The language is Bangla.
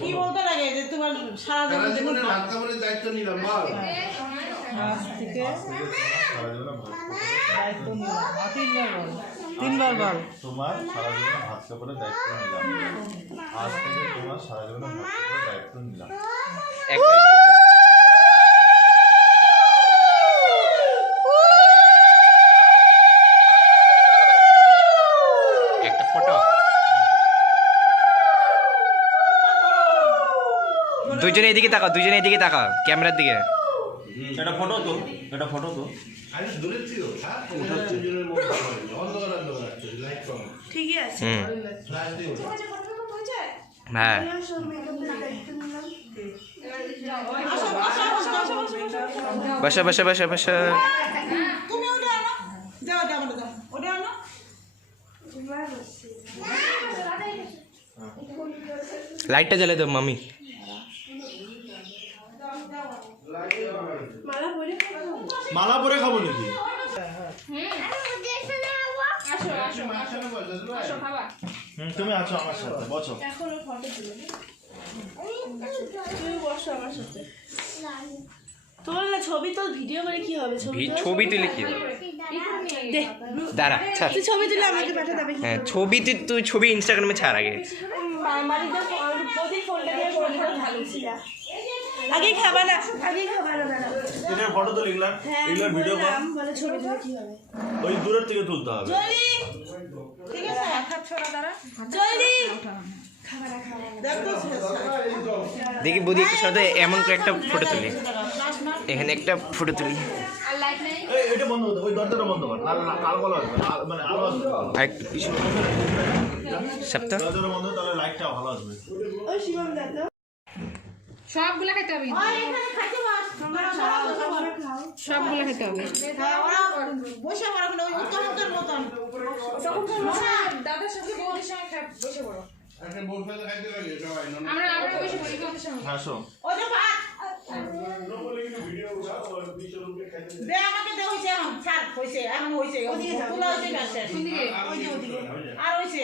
কি বলতে লাগে যে তোমার সারা জীবনের ভাত খাবারের দায়িত্ব নিলাম বল। আজ থেকে দায়িত্ব নিলাম। তিনবার বল। তোমার সারা জীবনে ভাত খাবারের দায়িত্ব নিলাম। আজ থেকে তোমার সারা জীবনে ভাত খাবারের দায়িত্ব নিলাম। একটা ফটো দুজনে এদিকে তাকাও, দুজনে এদিকে তাকাও ক্যামেরার দিকে। এটা ফটো তো, এটা ফটো তো। ঠিকই আছে। হ্যাঁ বসা বসা বসা বসা। তুমি ওটা আনো, যাও যাও যাও, ওটা আনো। লাইটটা জ্বালিয়ে দাও মামি। মালা পরে খাবো নাকি? তুমি আছো আমার সাথে, বসো। তোর না ছবি তো ভিডিও করে কি হবে? ছবি তুলে কি হবে? দাঁড়া ছাড়। তুই ছবি তুলে আমাকে পাঠা দেবে। হ্যাঁ ছবি তুই ছবি ইনস্টাগ্রামে ছাড় আগে। আগে খাবা না, আগে খাবা না। এটার ফটো তো লিখলাম, এগুলোর ভিডিও কর। বলে ছবি তুলে কি হবে? ওই দূরের থেকে তুলতে হবে। জলদি, ঠিক আছে? হাত ছড়া দাঁড়া, জলদি। দেখি বৌদি একটু সাথে এমন করে একটা ফটো তুলি, এখানে একটা ফটো তুলি। এটা বন্ধ করতে, ওই দরজাটা বন্ধ কর। লাল বলা আসবে, মানে আলো আসবে। আর একটু পিছনে সপ্তাহ দরজাটা বন্ধ, তাহলে লাইটটা ভালো আসবে। ওই শিবম দাদা সবগুলো খেতে হবে, সবগুলো খেতে হবে। বসে পড়ো না, ওই উত্তমকের মতন। দাদার সাথে বৌদির সঙ্গে বসে পড়ো। আমরা বসে পড়ি বৌদির সঙ্গে। আসো। ওই যে ভাত দে আমাকে, দে হইছে এখন, ছাড় হইছে, এখন হইছে, তুলা হইছে, আর হইছে।